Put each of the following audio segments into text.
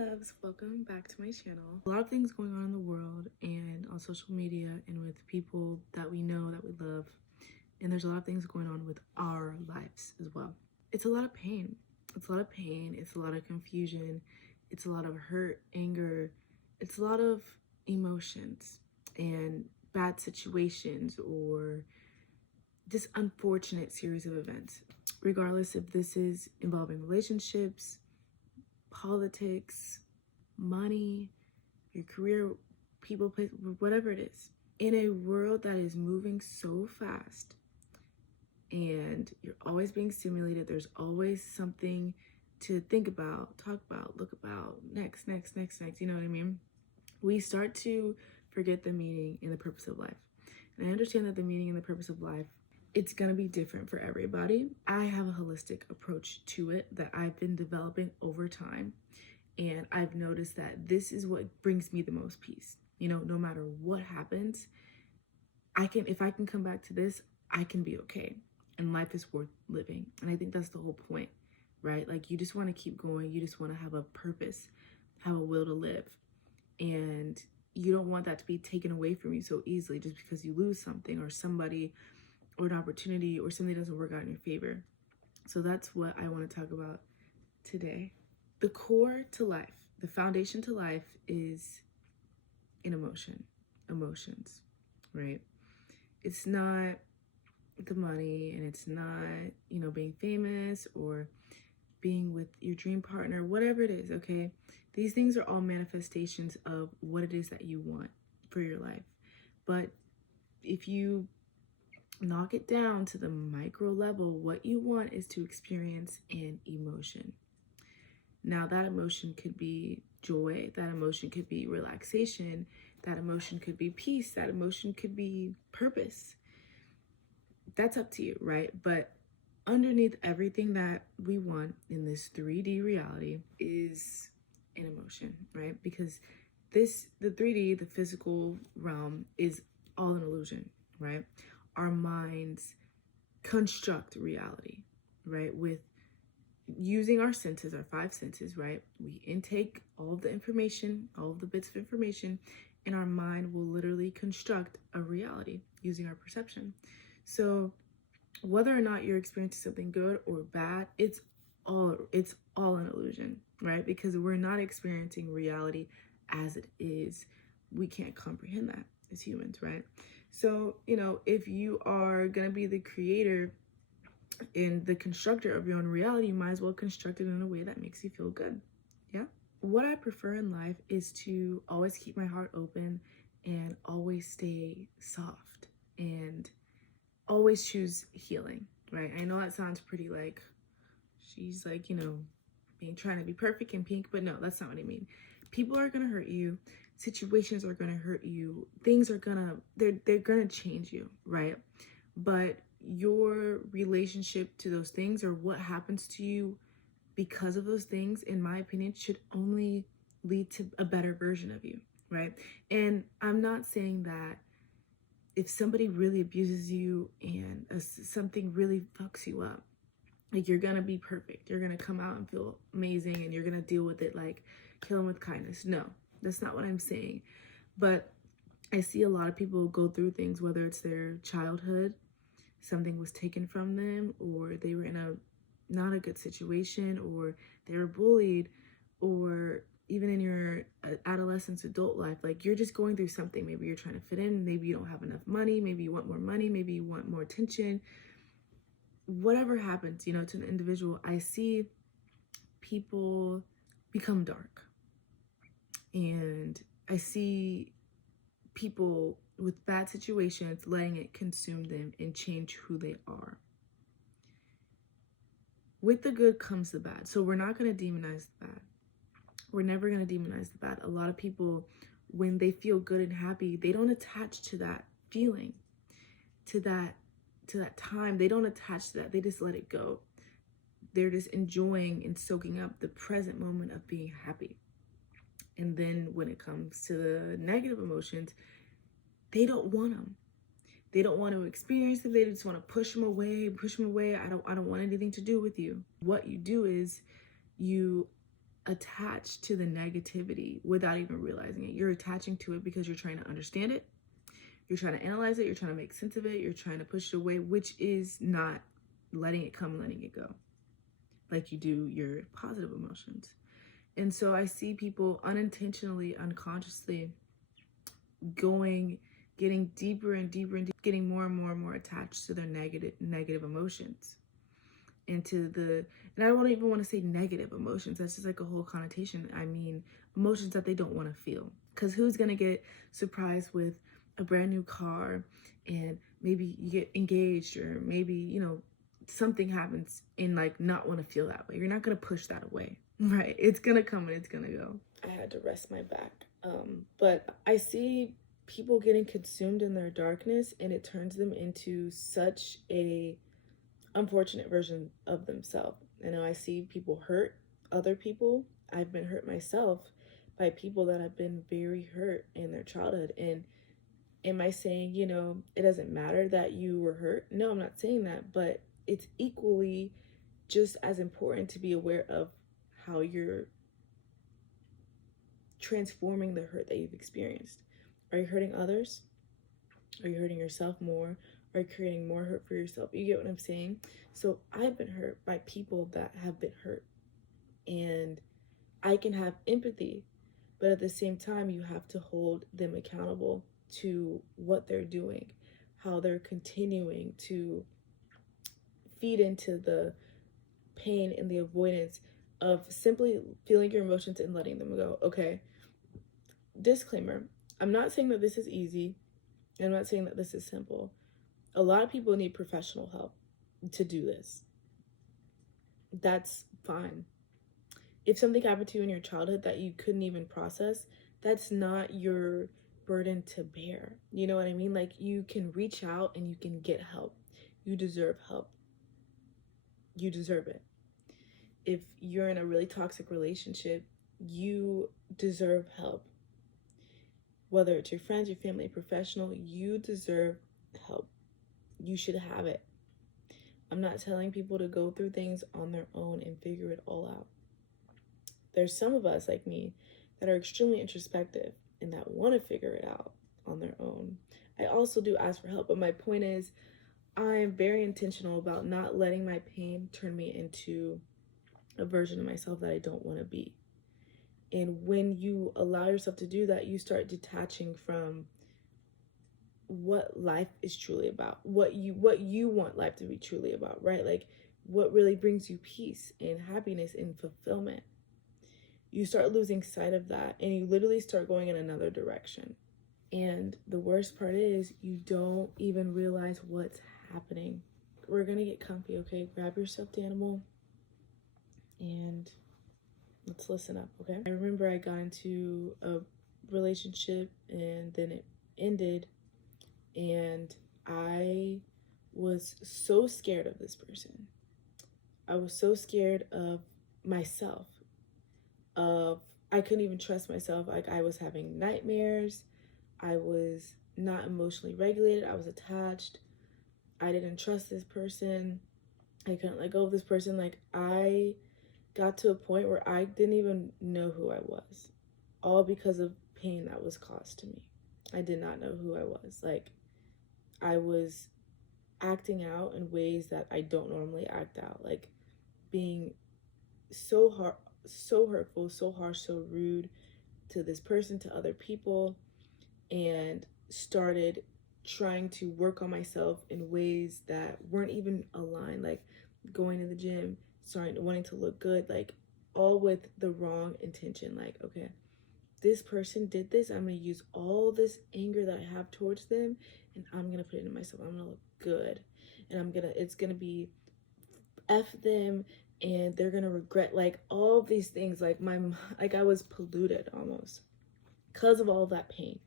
loves, welcome back to my channel. A lot of things going on in the world and on social media and with people that we know, that we love, and there's a lot of things going on with our lives as well. It's a lot of pain. It's a lot of pain. It's a lot of confusion. It's a lot of hurt, anger. It's a lot of emotions and bad situations or just unfortunate series of events. Regardless if this is involving relationships, politics, money, your career, people, place, whatever it is. In a world that is moving so fast and you're always being stimulated, there's always something to think about, talk about, look about, next, you know what I mean? We start to forget the meaning and the purpose of life. And I understand that the meaning and the purpose of life, it's gonna be different for everybody. I have a holistic approach to it that I've been developing over time. And I've noticed that this is what brings me the most peace. You know, no matter what happens, if I can come back to this, I can be okay. And life is worth living. And I think that's the whole point, right? Like you just wanna keep going. You just wanna have a purpose, have a will to live. And you don't want that to be taken away from you so easily just because you lose something or somebody or an opportunity or something doesn't work out in your favor. So that's what I want to talk about today. The core to life, the foundation to life is emotions, right? It's not the money and it's not, being famous or being with your dream partner, whatever it is, okay? These things are all manifestations of what it is that you want for your life. But if you knock it down to the micro level, what you want is to experience an emotion. Now that emotion could be joy, that emotion could be relaxation, that emotion could be peace, that emotion could be purpose. That's up to you, right? But underneath everything that we want in this 3D reality is an emotion, right? Because the 3D, the physical realm, is all an illusion, right? Our minds construct reality, right? With using our senses, our 5 senses, right? We intake all of the information, all of the bits of information, and our mind will literally construct a reality using our perception. So whether or not you're experiencing something good or bad, it's all an illusion, right? Because we're not experiencing reality as it is. We can't comprehend that as humans, right? So, if you are going to be the creator and the constructor of your own reality, you might as well construct it in a way that makes you feel good. Yeah. What I prefer in life is to always keep my heart open and always stay soft and always choose healing, right? I know that sounds pretty like she's like, being trying to be perfect and pink, but no, that's not what I mean. People are going to hurt you. Situations are going to hurt you. Things are they're going to change you, right? But your relationship to those things or what happens to you because of those things, in my opinion, should only lead to a better version of you, right? And I'm not saying that if somebody really abuses you and something really fucks you up, like you're gonna be perfect, you're gonna come out and feel amazing and you're gonna deal with it like kill them with kindness. No, that's not what I'm saying. But I see a lot of people go through things, whether it's their childhood, something was taken from them, or they were in a not a good situation, or they were bullied, or even in your adolescence, adult life, like you're just going through something. Maybe you're trying to fit in, maybe you don't have enough money, maybe you want more money, maybe you want more attention. Whatever happens, to an individual, I see people become dark. And I see people with bad situations letting it consume them and change who they are. With the good comes the bad. So we're not going to demonize the bad. We're never going to demonize the bad. A lot of people, when they feel good and happy, they don't attach to that feeling, to that time. They don't attach to that. They just let it go. They're just enjoying and soaking up the present moment of being happy. And then when it comes to the negative emotions, they don't want them. They don't want to experience them. They just want to push them away. I don't want anything to do with you. What you do is you attached to the negativity without even realizing it. You're attaching to it because you're trying to understand it. You're trying to analyze it. You're trying to make sense of it. You're trying to push it away, which is not letting it come, letting it go, like you do your positive emotions. And so I see people unintentionally, unconsciously getting deeper and deeper and getting more and more and more attached to their negative emotions. And I don't even want to say negative emotions. That's just like a whole connotation. I mean, emotions that they don't want to feel. Because who's going to get surprised with a brand new car and maybe you get engaged, or maybe, something happens and like not want to feel that way. You're not going to push that away, right? It's going to come and it's going to go. I had to rest my back. But I see people getting consumed in their darkness, and it turns them into such a unfortunate version of themselves. I see people hurt other people. I've been hurt myself by people that have been very hurt in their childhood. And am I saying, it doesn't matter that you were hurt? No, I'm not saying that, but it's equally just as important to be aware of how you're transforming the hurt that you've experienced. Are you hurting others? Are you hurting yourself more? Are you creating more hurt for yourself? You get what I'm saying? So I've been hurt by people that have been hurt, and I can have empathy, but at the same time, you have to hold them accountable to what they're doing, how they're continuing to feed into the pain and the avoidance of simply feeling your emotions and letting them go. Okay. Disclaimer. I'm not saying that this is easy. I'm not saying that this is simple. A lot of people need professional help to do this. That's fine. If something happened to you in your childhood that you couldn't even process, that's not your burden to bear. You know what I mean? Like, you can reach out and you can get help. You deserve help. You deserve it. If you're in a really toxic relationship, you deserve help. Whether it's your friends, your family, professional, you deserve help. You should have it. I'm not telling people to go through things on their own and figure it all out. There's some of us, like me, that are extremely introspective and that want to figure it out on their own. I also do ask for help, but my point is, I'm very intentional about not letting my pain turn me into a version of myself that I don't want to be. And when you allow yourself to do that, you start detaching from what life is truly about, what you want life to be truly about, right? Like, what really brings you peace and happiness and fulfillment. You start losing sight of that, and you literally start going in another direction. And the worst part is, you don't even realize what's happening. We're gonna get comfy, okay? Grab your stuffed animal and let's listen up, okay? I remember I got into a relationship and then it ended, and I was so scared of this person. I was so scared of myself. I couldn't even trust myself. Like, I was having nightmares. I was not emotionally regulated. I was attached. I didn't trust this person. I couldn't let go of this person. Like, I got to a point where I didn't even know who I was, all because of pain that was caused to me. I did not know who I was. Like, I was acting out in ways that I don't normally act out, like being so hurtful, so harsh, so rude to this person, to other people, and started trying to work on myself in ways that weren't even aligned, like going to the gym, starting wanting to look good, like all with the wrong intention. Like, okay, this person did this, I'm gonna use all this anger that I have towards them and I'm gonna put it into myself. I'm gonna look good, and it's gonna be F them, and they're gonna regret, like all these things. Like, I was polluted almost because of all that pain.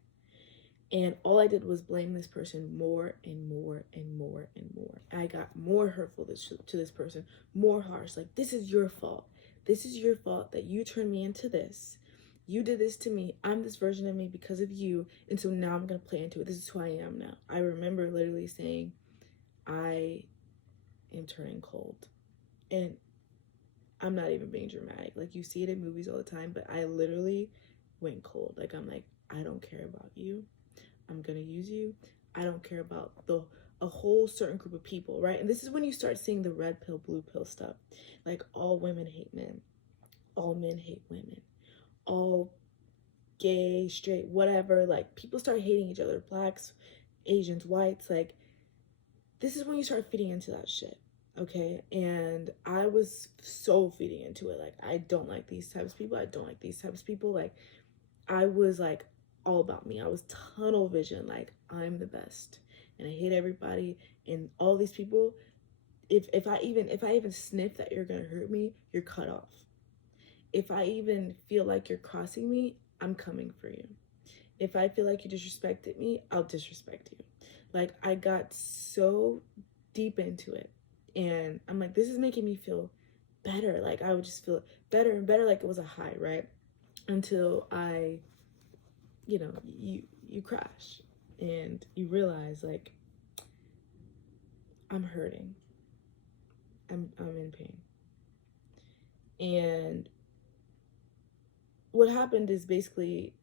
And all I did was blame this person more and more and more and more. I got more hurtful to this person, more harsh. Like, this is your fault. This is your fault that you turned me into this. You did this to me. I'm this version of me because of you. And so now I'm going to play into it. This is who I am now. I remember literally saying, I am turning cold. And I'm not even being dramatic. Like, you see it in movies all the time, but I literally went cold. Like, I'm like, I don't care about you. I'm gonna use you. I don't care about a whole certain group of people, right? And this is when you start seeing the red pill, blue pill stuff. Like, all women hate men, all men hate women, all gay, straight, whatever. Like, people start hating each other, blacks, Asians, whites. Like, this is when you start feeding into that shit. Okay, and I was so feeding into it. Like, I don't like these types of people. I don't like these types of people. Like, I was like all about me. I was tunnel vision. Like, I'm the best, and I hate everybody. And all these people, if I even sniff that you're gonna hurt me, you're cut off. If I even feel like you're crossing me, I'm coming for you. If I feel like you disrespected me, I'll disrespect you. Like, I got so deep into it. And I'm like, this is making me feel better. Like, I would just feel better and better, like it was a high, right? Until you crash and you realize, like, I'm hurting. I'm in pain. And what happened is basically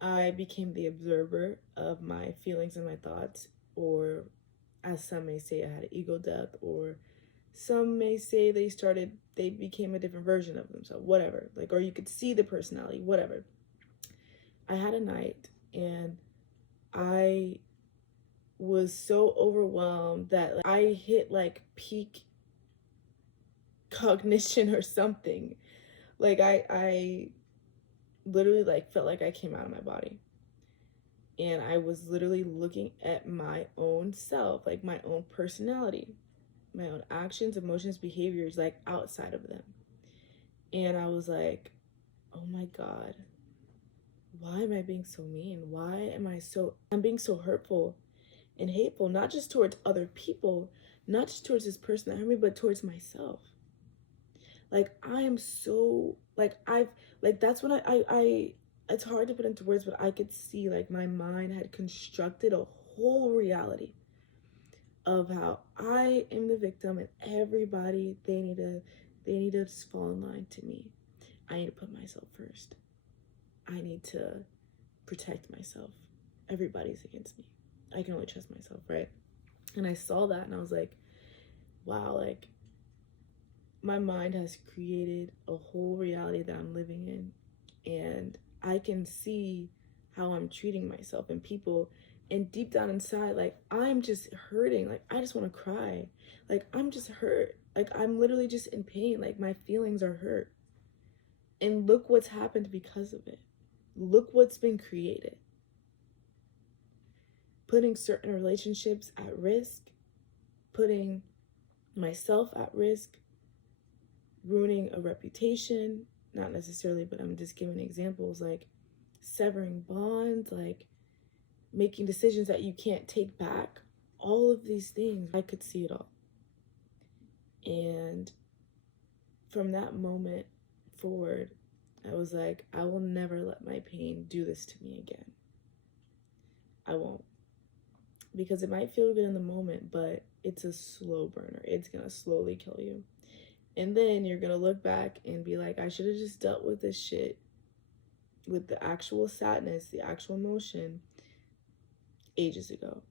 I became the observer of my feelings and my thoughts, or as some may say, I had an ego death, or some may say they became a different version of themselves, whatever. Like, or you could see the personality, whatever. I had a night and I was so overwhelmed that, like, I hit like peak cognition or something. Like, I literally like felt like I came out of my body. And I was literally looking at my own self, like my own personality, my own actions, emotions, behaviors, like outside of them. And I was like, oh my God, why am I being so mean? I'm being so hurtful and hateful, not just towards other people, not just towards this person that hurt me, but towards myself. Like, I am so, that's when I it's hard to put into words, but I could see, like, my mind had constructed a whole reality of how I am the victim and everybody, they need to just fall in line to me. I need to put myself first. I need to protect myself. Everybody's against me. I can only trust myself, right? And I saw that and I was like, wow, like, my mind has created a whole reality that I'm living in. And I can see how I'm treating myself and people. And deep down inside, like, I'm just hurting. Like, I just want to cry. Like, I'm just hurt. Like, I'm literally just in pain. Like, my feelings are hurt. And look what's happened because of it. Look what's been created. Putting certain relationships at risk, putting myself at risk, ruining a reputation, not necessarily, but I'm just giving examples, like severing bonds, like making decisions that you can't take back. All of these things, I could see it all. And from that moment forward, I was like, I will never let my pain do this to me again. I won't. Because it might feel good in the moment, but it's a slow burner. It's going to slowly kill you. And then you're going to look back and be like, I should have just dealt with this shit, with the actual sadness, the actual emotion, ages ago.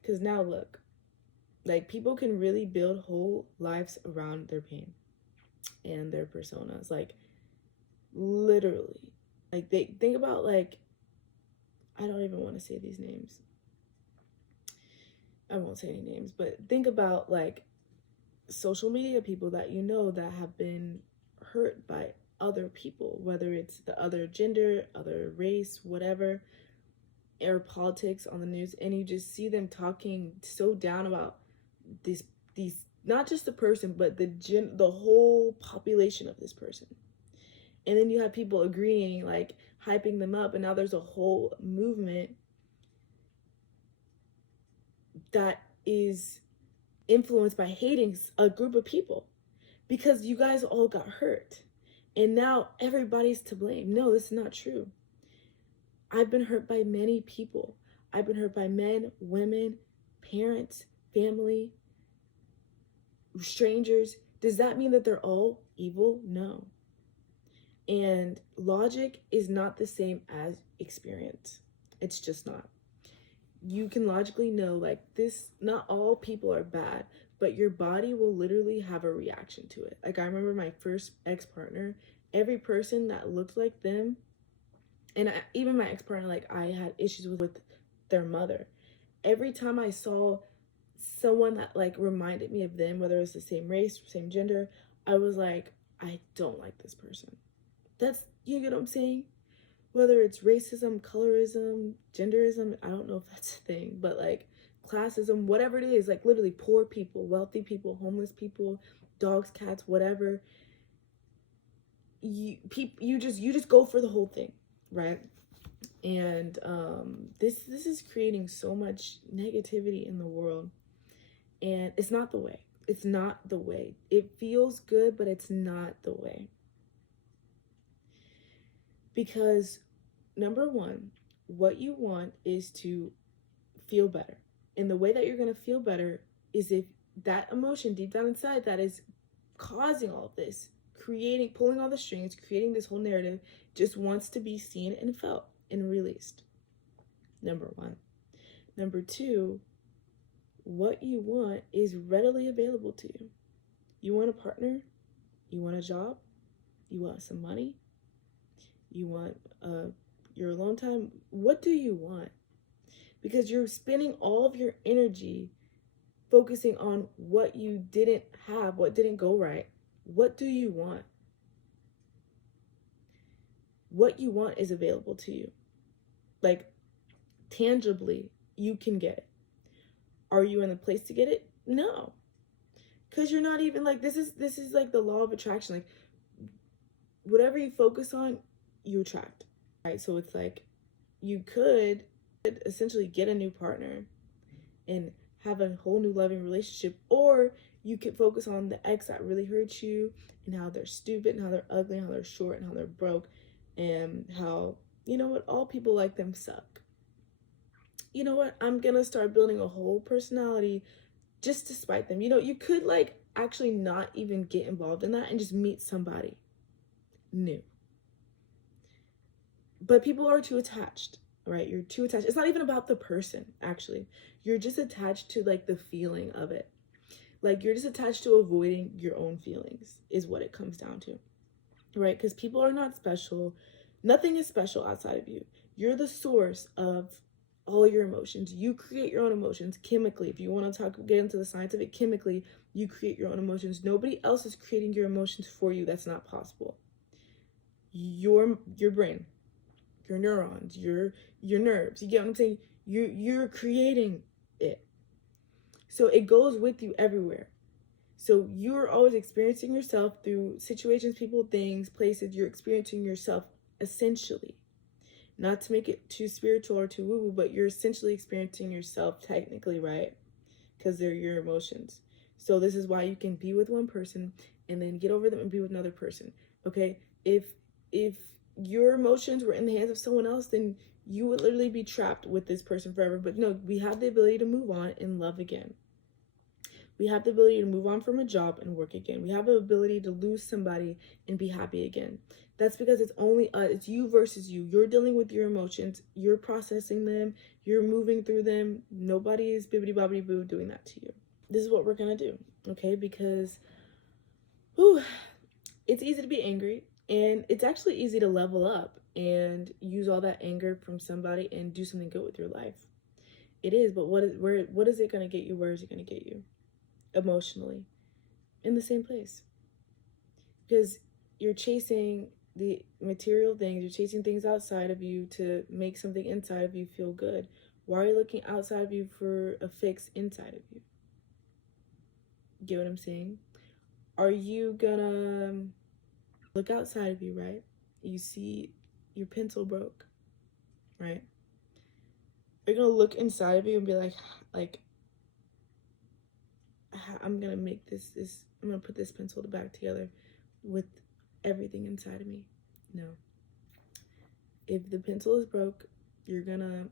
Because now look, like, people can really build whole lives around their pain and their personas. Like, literally. Like, they think about, like, I don't even want to say these names. I won't say any names, but think about, like, social media people that you know that have been hurt by other people, whether it's the other gender, other race, whatever, or politics on the news, and you just see them talking so down about these not just the person, but the whole population of this person. And then you have people agreeing, like, hyping them up, and now there's a whole movement that is influenced by hating a group of people because you guys all got hurt and now everybody's to blame. No, this is not true. I've been hurt by many people. I've been hurt by men, women, parents, family, strangers, Does that mean that they're all evil? No. And logic is not the same as experience. It's just not. You can logically know, like, this, not all people are bad, but your body will literally have a reaction to it. Like, I remember my first ex-partner, every person that looked like them, and even my ex-partner, like, I had issues with their mother. Every time I saw someone that like reminded me of them, whether it's the same race, same gender, I was like, I don't like this person. That's, you get what I'm saying? Whether it's racism, colorism, genderism, I don't know if that's a thing, but like classism, whatever it is, like literally poor people, wealthy people, homeless people, dogs, cats, whatever. You just go for the whole thing, right? And this is creating so much negativity in the world, and it's not the way. It's not the way. It feels good, but it's not the way. Because number one, what you want is to feel better. And the way that you're going to feel better is if that emotion deep down inside that is causing all of this, pulling all the strings, creating this whole narrative, just wants to be seen and felt and released. Number one. Number two, what you want is readily available to you. You want a partner? You want a job? You want some money? You want your alone time? What do you want? Because you're spending all of your energy focusing on what you didn't have, what didn't go right. What do you want? What you want is available to you. Like, tangibly, you can get it. Are you in the place to get it? No. Because you're not even like, this is like the law of attraction. Like, whatever you focus on, you attract, right? So it's like, you could essentially get a new partner and have a whole new loving relationship, or you could focus on the ex that really hurt you and how they're stupid and how they're ugly and how they're short and how they're broke and how, you know what, all people like them suck. You know what, I'm gonna start building a whole personality just to spite them. You know, you could like actually not even get involved in that and just meet somebody new. But people are too attached, right? You're too attached. It's not even about the person, actually. You're just attached to like the feeling of it. Like, you're just attached to avoiding your own feelings is what it comes down to, right? Because people are not special. Nothing is special outside of you. You're the source of all your emotions. You create your own emotions chemically. If you want to get into the science of it, chemically, you create your own emotions. Nobody else is creating your emotions for you. That's not possible. Your brain, your neurons, your nerves, you get what I'm saying? You're creating it. So it goes with you everywhere. So you're always experiencing yourself through situations, people, things, places. You're experiencing yourself essentially. Not to make it too spiritual or too woo-woo, but you're essentially experiencing yourself technically, right? Because they're your emotions. So this is why you can be with one person and then get over them and be with another person. Okay? If your emotions were in the hands of someone else, then you would literally be trapped with this person forever. But no, we have the ability to move on and love again. We have the ability to move on from a job and work again. We have the ability to lose somebody and be happy again. That's because it's only it's you versus you. You're dealing with your emotions. You're processing them. You're moving through them. Nobody is bibbity bobbity boo doing that to you. This is what we're going to do, okay? Because it's easy to be angry, and it's actually easy to level up and use all that anger from somebody and do something good with your life. It is, but what is it going to get you? Where is it going to get you? Emotionally, in the same place. Because you're chasing the material things, you're chasing things outside of you to make something inside of you feel good. Why are you looking outside of you for a fix inside of you? Get what I'm saying? Are you gonna look outside of you, right? You see your pencil broke, right? You're gonna look inside of you and be like I'm gonna make this I'm gonna put this pencil back together with everything inside of me. No. If the pencil is broke, you're gonna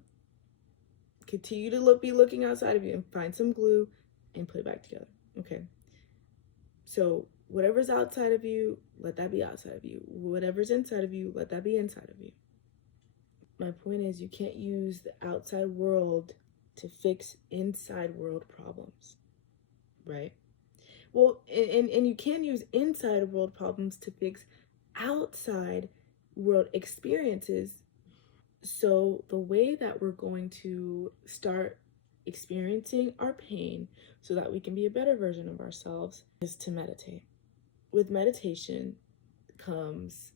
continue to be looking outside of you and find some glue and put it back together. Okay. So Whatever's outside of you, let that be outside of you. Whatever's inside of you, let that be inside of you. My point is, you can't use the outside world to fix inside world problems, right? Well, and you can use inside world problems to fix outside world experiences. So the way that we're going to start experiencing our pain so that we can be a better version of ourselves is to meditate. With meditation comes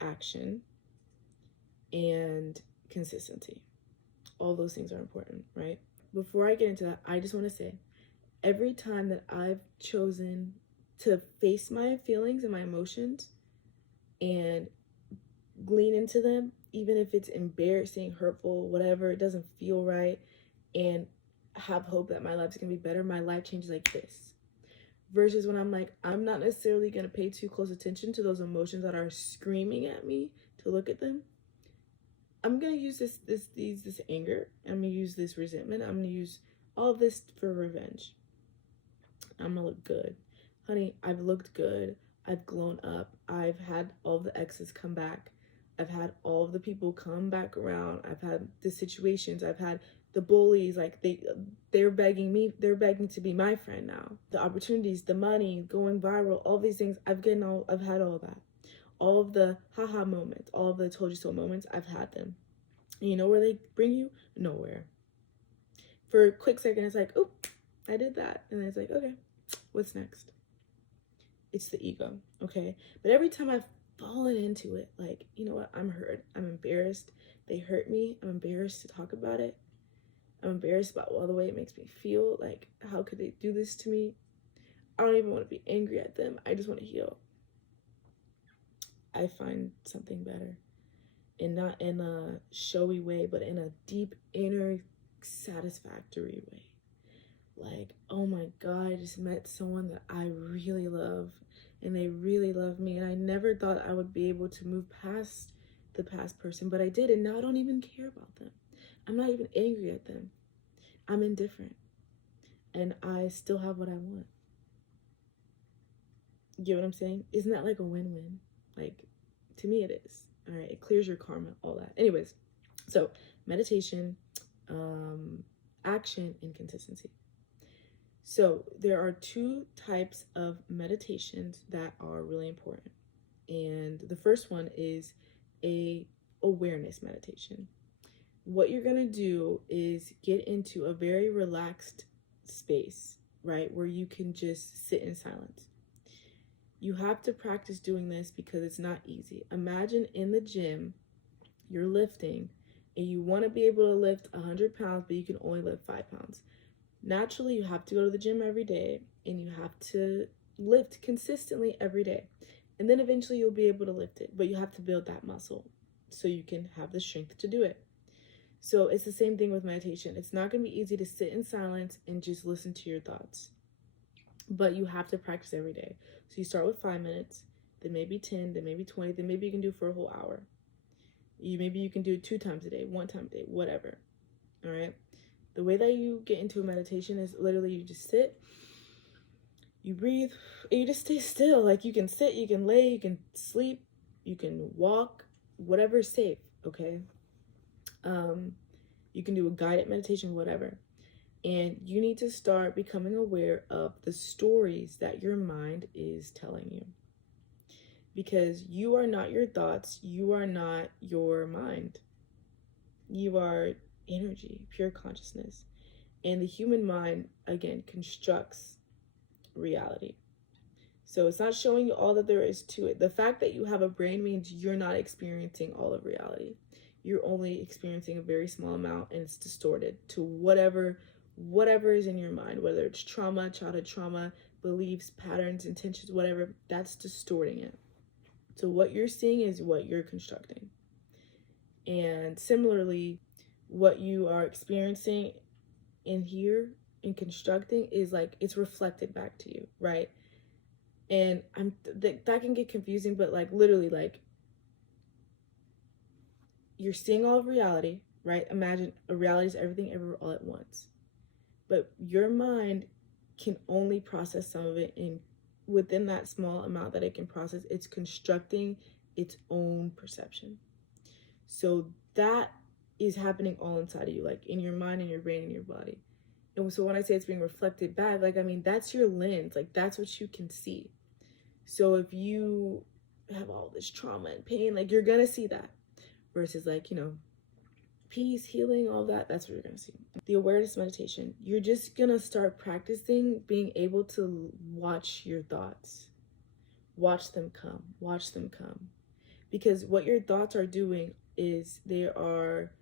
action and consistency. All those things are important, right? Before I get into that, I just want to say every time that I've chosen to face my feelings and my emotions and lean into them, even if it's embarrassing, hurtful, whatever, it doesn't feel right, and have hope that my life's gonna be better, my life changes like this. Versus when I'm like, I'm not necessarily gonna pay too close attention to those emotions that are screaming at me to look at them. I'm gonna use this anger. I'm gonna use this resentment. I'm gonna use all of this for revenge. I'm gonna look good. Honey, I've looked good. I've grown up. I've had all the exes come back. I've had all of the people come back around. I've had the situations. I've had the bullies. Like they're begging to be my friend now. The opportunities, the money, going viral, all these things. I've had all of that. All of the haha moments, all of the told you so moments, I've had them. And you know where they bring you? Nowhere. For a quick second, it's like, oh, I did that. And then it's like, okay, what's next? It's the ego, okay? But every time I've fallen into it, like, you know what? I'm hurt. I'm embarrassed. They hurt me. I'm embarrassed to talk about it. I'm embarrassed about all the way it makes me feel. Like, how could they do this to me? I don't even want to be angry at them. I just want to heal. I find something better. And not in a showy way, but in a deep inner satisfactory way. Like, oh my God, I just met someone that I really love and they really love me. And I never thought I would be able to move past the past person, but I did. And now I don't even care about them. I'm not even angry at them. I'm indifferent. And I still have what I want. You get what I'm saying? Isn't that like a win-win? Like, to me it is. All right, it clears your karma, all that. Anyways, so meditation, action, and consistency. So there are two types of meditations that are really important. And the first one is a awareness meditation. What you're going to do is get into a very relaxed space, right? Where you can just sit in silence. You have to practice doing this because it's not easy. Imagine in the gym, you're lifting and you want to be able to lift 100 pounds, but you can only lift 5 pounds. Naturally, you have to go to the gym every day and you have to lift consistently every day. And then eventually you'll be able to lift it, but you have to build that muscle so you can have the strength to do it. So it's the same thing with meditation. It's not going to be easy to sit in silence and just listen to your thoughts, but you have to practice every day. So you start with 5 minutes, then maybe 10, then maybe 20, then maybe you can do for a whole hour. Maybe you can do it 2 times a day, 1 time a day, whatever. All right. The way that you get into a meditation is literally you just sit, you breathe, and you just stay still. Like you can sit, you can lay, you can sleep, you can walk, whatever is safe, okay? You can do a guided meditation, whatever. And you need to start becoming aware of the stories that your mind is telling you. Because you are not your thoughts, you are not your mind. You are energy, pure consciousness. And the human mind, again, constructs reality. So it's not showing you all that there is to it. The fact that you have a brain means you're not experiencing all of reality. You're only experiencing a very small amount, and it's distorted to whatever is in your mind, whether it's trauma, childhood trauma, beliefs, patterns, intentions, whatever, that's distorting it. So what you're seeing is what you're constructing. And similarly, what you are experiencing in here in constructing is like it's reflected back to you, right? And that can get confusing, but like literally, like you're seeing all of reality, right? Imagine a reality is everything everywhere all at once, but your mind can only process some of it in within that small amount that it can process, it's constructing its own perception. So that is happening all inside of you, like in your mind and your brain and your body. And so when I say it's being reflected back, like, I mean, that's your lens, like that's what you can see. So if you have all this trauma and pain, like you're gonna see that, versus like, you know, peace, healing, all that, that's what you're gonna see. The awareness meditation, you're just gonna start practicing being able to watch your thoughts. Watch them come, watch them come. Because what your thoughts are doing is they are,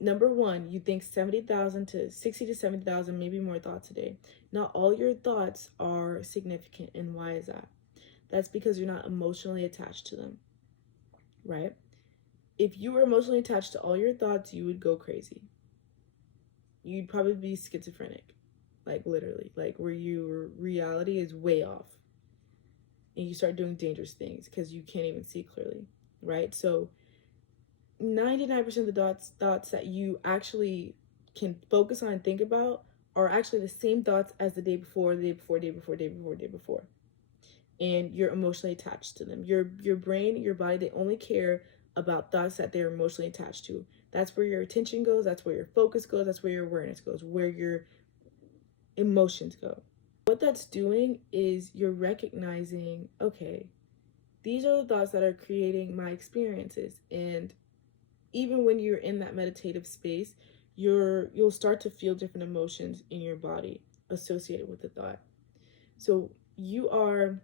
number one, you think 70,000 to 60 to 70,000, maybe more thoughts a day. Not all your thoughts are significant. And why is that? That's because you're not emotionally attached to them, right? If you were emotionally attached to all your thoughts, you would go crazy. You'd probably be schizophrenic, like literally, like where your reality is way off and you start doing dangerous things because you can't even see clearly, right? So 99% of the thoughts that you actually can focus on and think about are actually the same thoughts as the day before, the day before, day before, day before, day before. And you're emotionally attached to them. Your brain, your body, they only care about thoughts that they're emotionally attached to. That's where your attention goes, that's where your focus goes, that's where your awareness goes, where your emotions go. What that's doing is you're recognizing, okay, these are the thoughts that are creating my experiences. And even when you're in that meditative space, you'll start to feel different emotions in your body associated with the thought. So you are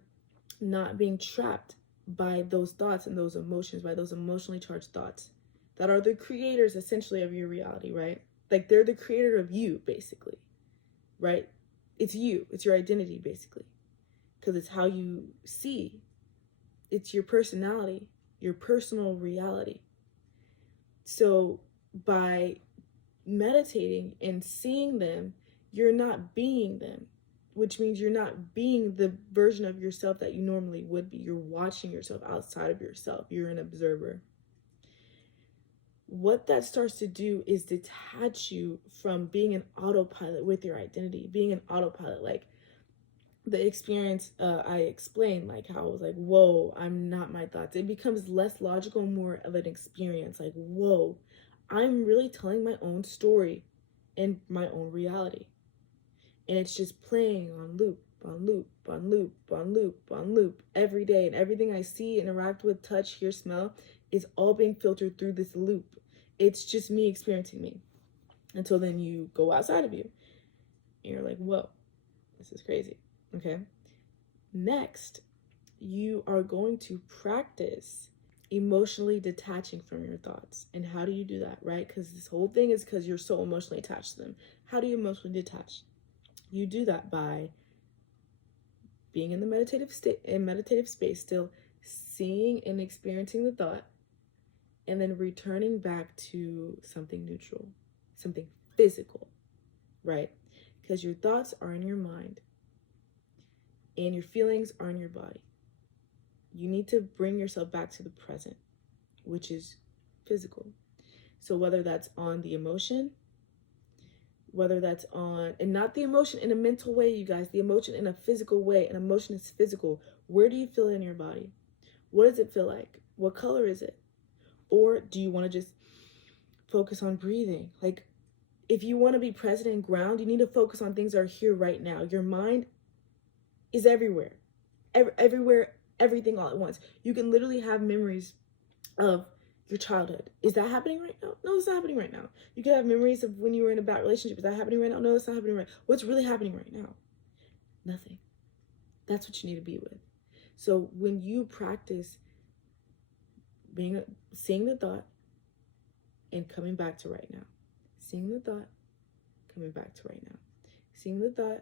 not being trapped by those thoughts and those emotions, by those emotionally charged thoughts that are the creators essentially of your reality, right? Like they're the creator of you, basically, right? It's you, it's your identity, basically, because it's how you see. It's your personality, your personal reality. So by meditating and seeing them, you're not being them, which means you're not being the version of yourself that you normally would be. You're watching yourself outside of yourself. You're an observer. What that starts to do is detach you from being an autopilot with your identity, being an autopilot. Like the experience I explained, like how I was like, whoa, I'm not my thoughts. It becomes less logical, more of an experience. Like, whoa, I'm really telling my own story in my own reality. And it's just playing on loop, on loop, on loop, on loop, on loop every day. And everything I see, interact with, touch, hear, smell is all being filtered through this loop. It's just me experiencing me. Until then you go outside of you. And you're like, whoa, this is crazy. Okay. Next, you are going to practice emotionally detaching from your thoughts. And how do you do that, right? Because this whole thing is because you're so emotionally attached to them. How do you emotionally detach? You do that by being in the meditative space, still seeing and experiencing the thought, and then returning back to something neutral, something physical, right? Because your thoughts are in your mind and your feelings are in your body. You need to bring yourself back to the present, which is physical. So whether that's on the emotion, whether that's on, and not the emotion in a mental way, you guys, the emotion in a physical way. An emotion is physical. Where do you feel it in your body? What does it feel like? What color is it? Or do you want to just focus on breathing? Like, if you want to be present and ground, you need to focus on things that are here right now. Your mind is everywhere. Everywhere, everything all at once. You can literally have memories of your childhood. Is that happening right now? No, it's not happening right now. You can have memories of when you were in a bad relationship. Is that happening right now? No, it's not happening right now. What's really happening right now? Nothing. That's what you need to be with. So when you practice seeing the thought and coming back to right now, seeing the thought, coming back to right now, seeing the thought,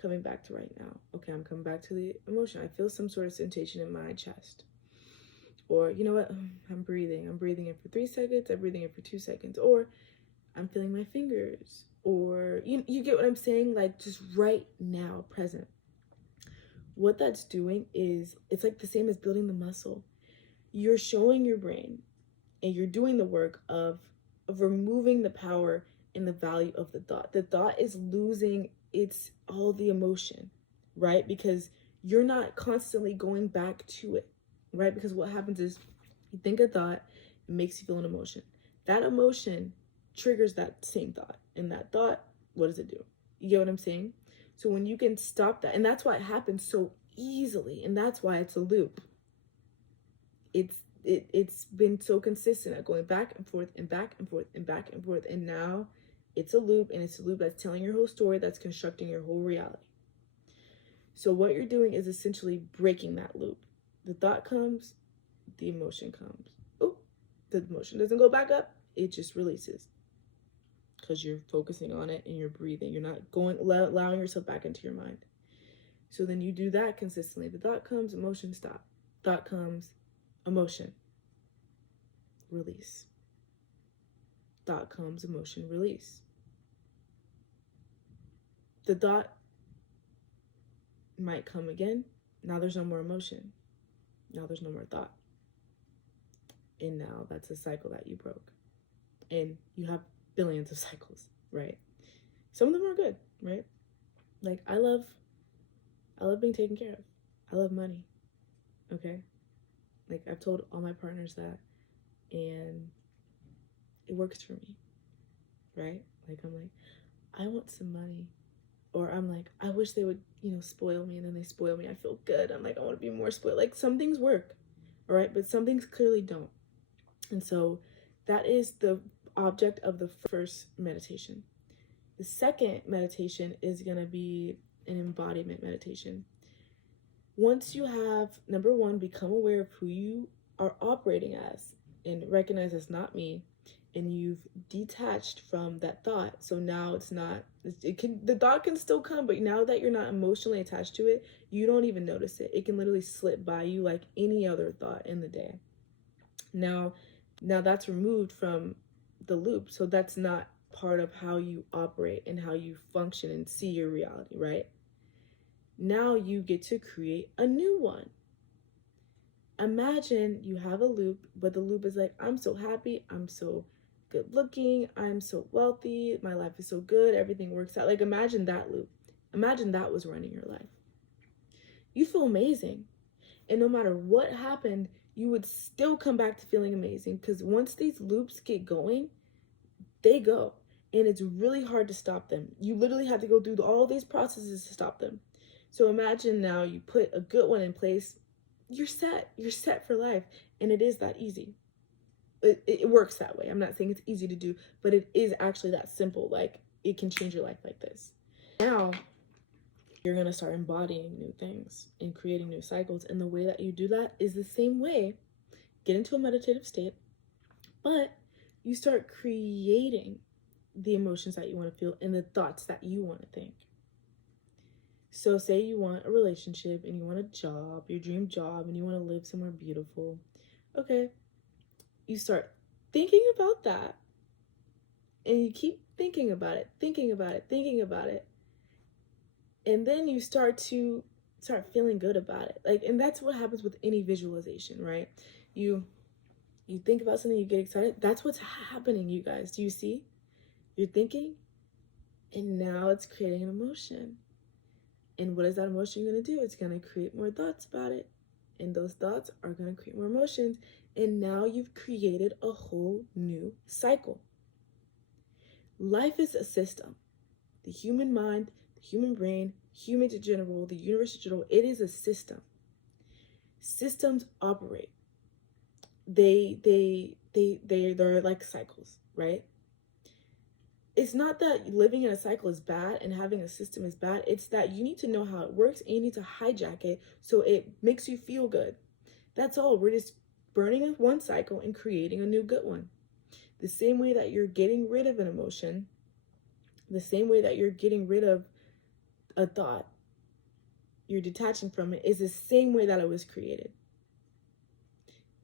coming back to right now. Okay, I'm coming back to the emotion. I feel some sort of sensation in my chest. Or, you know what, I'm breathing in for 3 seconds, I'm breathing in for 2 seconds, or I'm feeling my fingers, or you get what I'm saying? Like, just right now, present. What that's doing is, it's like the same as building the muscle. You're showing your brain, and you're doing the work of removing the power and the value of the thought. The thought is losing all the emotion, right? Because you're not constantly going back to it, right? Because what happens is you think a thought, it makes you feel an emotion. That emotion triggers that same thought. And that thought, what does it do? You get what I'm saying? So when you can stop that, and that's why it happens so easily, and that's why it's a loop. It's been so consistent at going back and forth and back and forth and back and forth, and now it's a loop, and it's a loop that's telling your whole story, that's constructing your whole reality. So what you're doing is essentially breaking that loop. The thought comes, the emotion comes. Oh, the emotion doesn't go back up, it just releases. Because you're focusing on it and you're breathing. You're not allowing yourself back into your mind. So then you do that consistently. The thought comes, emotion, stop. Thought comes, emotion, release. Thought comes, emotion, release. The thought might come again. Now there's no more emotion. Now there's no more thought. And now that's a cycle that you broke. And you have billions of cycles, right? Some of them are good, right? Like I love being taken care of. I love money. Okay? Like I've told all my partners that, and it works for me. Right? Like I'm like, I want some money. Or I'm like, I wish they would, spoil me, and then they spoil me. I feel good. I'm like, I want to be more spoiled. Like some things work, all right? But some things clearly don't. And so that is the object of the first meditation. The second meditation is going to be an embodiment meditation. Once you have, number one, become aware of who you are operating as and recognize it's not me, and you've detached from that thought. So now it's not, the thought can still come, but now that you're not emotionally attached to it, you don't even notice it. It can literally slip by you like any other thought in the day. Now that's removed from the loop. So that's not part of how you operate and how you function and see your reality, right? Now you get to create a new one. Imagine you have a loop, but the loop is like, I'm so happy, I'm so good looking, I'm so wealthy, my life is so good, everything works out. Like imagine that loop. Imagine that was running your life. You feel amazing. And no matter what happened, you would still come back to feeling amazing, because once these loops get going, they go. And it's really hard to stop them. You literally have to go through all these processes to stop them. So imagine now you put a good one in place, you're set for life. And it is that easy. It works that way. I'm not saying it's easy to do, but it is actually that simple. Like it can change your life like this. Now you're going to start embodying new things and creating new cycles. And the way that you do that is the same way. Get into a meditative state, but you start creating the emotions that you want to feel and the thoughts that you want to think. So say you want a relationship and you want a job, your dream job, and you want to live somewhere beautiful. Okay, you start thinking about that, and you keep thinking about it. And then you start feeling good about it. Like, and that's what happens with any visualization, right? You think about something, you get excited. That's what's happening, you guys. Do you see? You're thinking, and now it's creating an emotion. And what is that emotion going to do? It's going to create more thoughts about it. And those thoughts are going to create more emotions. And now you've created a whole new cycle. Life is a system. The human mind, the human brain, humans in general, the universe in general, it is a system. Systems operate. They're like cycles, right? It's not that living in a cycle is bad and having a system is bad. It's that you need to know how it works and you need to hijack it so it makes you feel good. That's all. We're just burning one cycle and creating a new good one. The same way that you're getting rid of an emotion, the same way that you're getting rid of a thought, you're detaching from it, is the same way that it was created.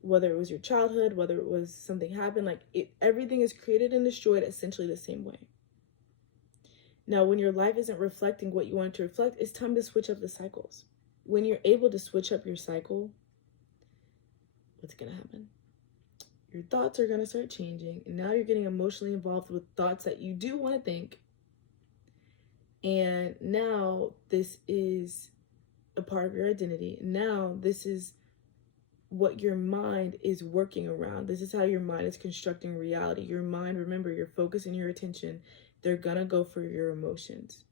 Whether it was your childhood, whether it was something happened, everything is created and destroyed essentially the same way. Now, when your life isn't reflecting what you want it to reflect, it's time to switch up the cycles. When you're able to switch up your cycle, what's going to happen? Your thoughts are going to start changing, and now you're getting emotionally involved with thoughts that you do want to think. And now this is a part of your identity. Now, this is what your mind is working around. This is how your mind is constructing reality. Your mind, remember, your focus and your attention, they're gonna go for your emotions.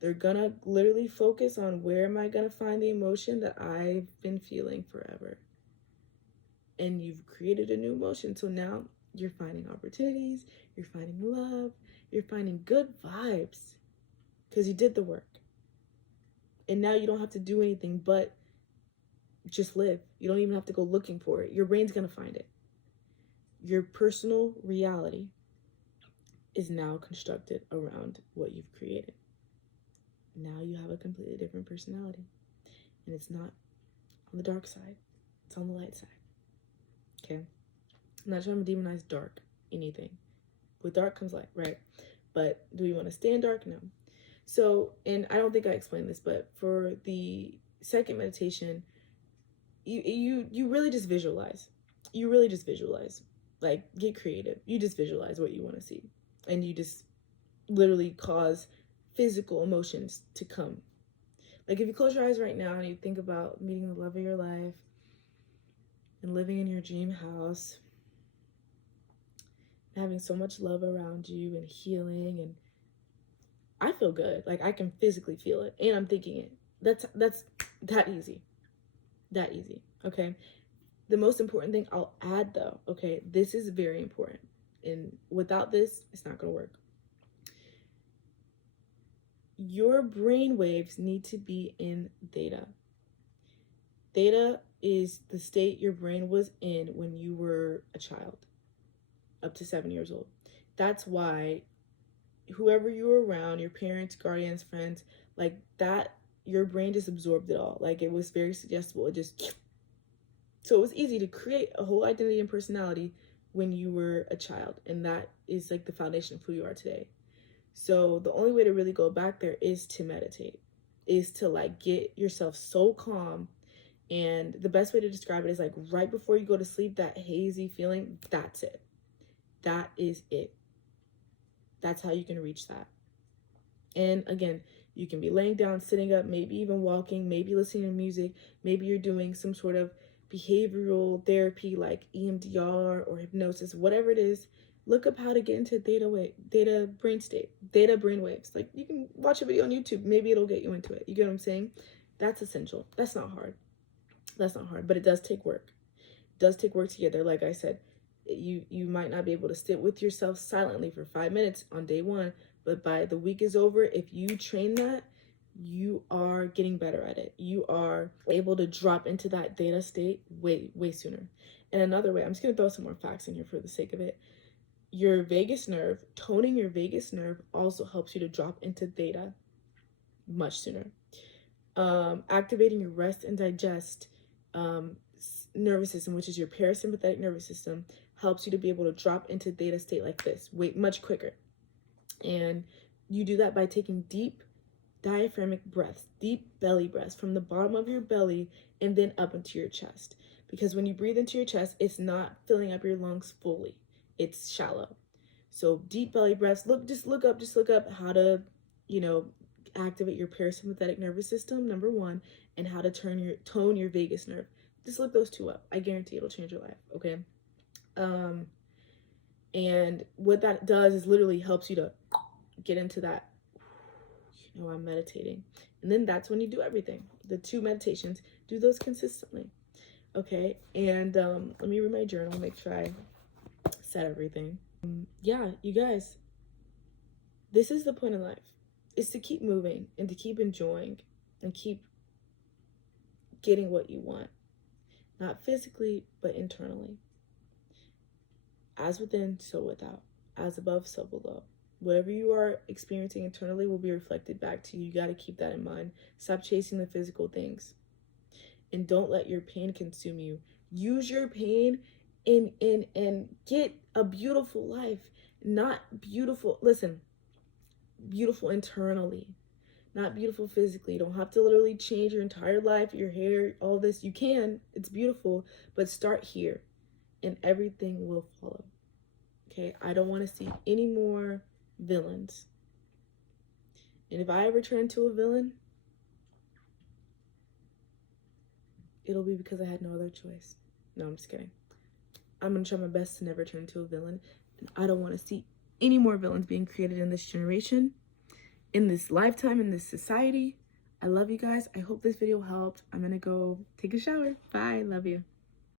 They're gonna literally focus on, where am I gonna find the emotion that I've been feeling forever? And you've created a new emotion. So now you're finding opportunities, you're finding love, you're finding good vibes because you did the work. And now you don't have to do anything but just live. You don't even have to go looking for it. Your brain's gonna find it. Your personal reality is now constructed around what you've created. Now you have a completely different personality. And it's not on the dark side, it's on the light side. Okay? I'm not trying to demonize dark, anything. With dark comes light, right? But do we want to stay in dark? No. So, and I don't think I explained this, but for the second meditation, you really just visualize. You really just visualize. Like, get creative. You just visualize what you want to see. And you just literally cause physical emotions to come. Like, if you close your eyes right now and you think about meeting the love of your life and living in your dream house, having so much love around you and healing, and I feel good. Like, I can physically feel it and I'm thinking it. That's that easy. That easy. Okay. The most important thing I'll add, though, okay, this is very important. And without this, it's not going to work. Your brain waves need to be in theta. Theta is the state your brain was in when you were a child, up to 7 years old. That's why whoever you were around, your parents, guardians, friends, like that, your brain just absorbed it all. Like, it was very suggestible. So it was easy to create a whole identity and personality when you were a child. And that is like the foundation of who you are today. So the only way to really go back there is to meditate, is to like get yourself so calm. And the best way to describe it is like right before you go to sleep, that hazy feeling, that's it. That is it. That's how you can reach that. And again, you can be laying down, sitting up, maybe even walking, maybe listening to music, maybe you're doing some sort of behavioral therapy like EMDR or hypnosis, whatever it is. Look up how to get into theta brain state, theta brain waves. Like, you can watch a video on YouTube, maybe it'll get you into it. You get what I'm saying? That's essential. That's not hard. That's not hard, but it does take work. It does take work to get there. Like I said, you might not be able to sit with yourself silently for 5 minutes on day one, but by the week is over, if you train that, you are getting better at it. You are able to drop into that theta state way sooner. And another way, I'm just going to throw some more facts in here for the sake of it. Your vagus nerve, toning your vagus nerve also helps you to drop into theta much sooner. Activating your rest and digest nervous system, which is your parasympathetic nervous system, helps you to be able to drop into theta state like this, much quicker. And you do that by taking deep diaphragmatic breaths, deep belly breaths from the bottom of your belly and then up into your chest. Because when you breathe into your chest, it's not filling up your lungs fully. It's shallow. So deep belly breaths. Just look up how to, activate your parasympathetic nervous system, number one, and how to tone your vagus nerve. Just look those two up. I guarantee it'll change your life. Okay. And what that does is literally helps you to get into that, I'm meditating. And then that's when you do everything. The 2 meditations, do those consistently. Okay. And let me read my journal, make sure I said everything. Yeah, you guys, this is the point in life, is to keep moving and to keep enjoying and keep getting what you want. Not physically, but internally. As within, so without. As above, so below. Whatever you are experiencing internally will be reflected back to you. You got to keep that in mind. Stop chasing the physical things. And don't let your pain consume you. Use your pain and get a beautiful life. Not beautiful, listen, beautiful internally. Not beautiful physically. You don't have to literally change your entire life, your hair, all this. You can. It's beautiful. But start here. And everything will follow. Okay? I don't want to see any more villains. And if I ever turn into a villain, it'll be because I had no other choice. No, I'm just kidding. I'm going to try my best to never turn into a villain. And I don't want to see any more villains being created in this generation, in this lifetime, in this society. I love you guys. I hope this video helped. I'm going to go take a shower. Bye. Love you.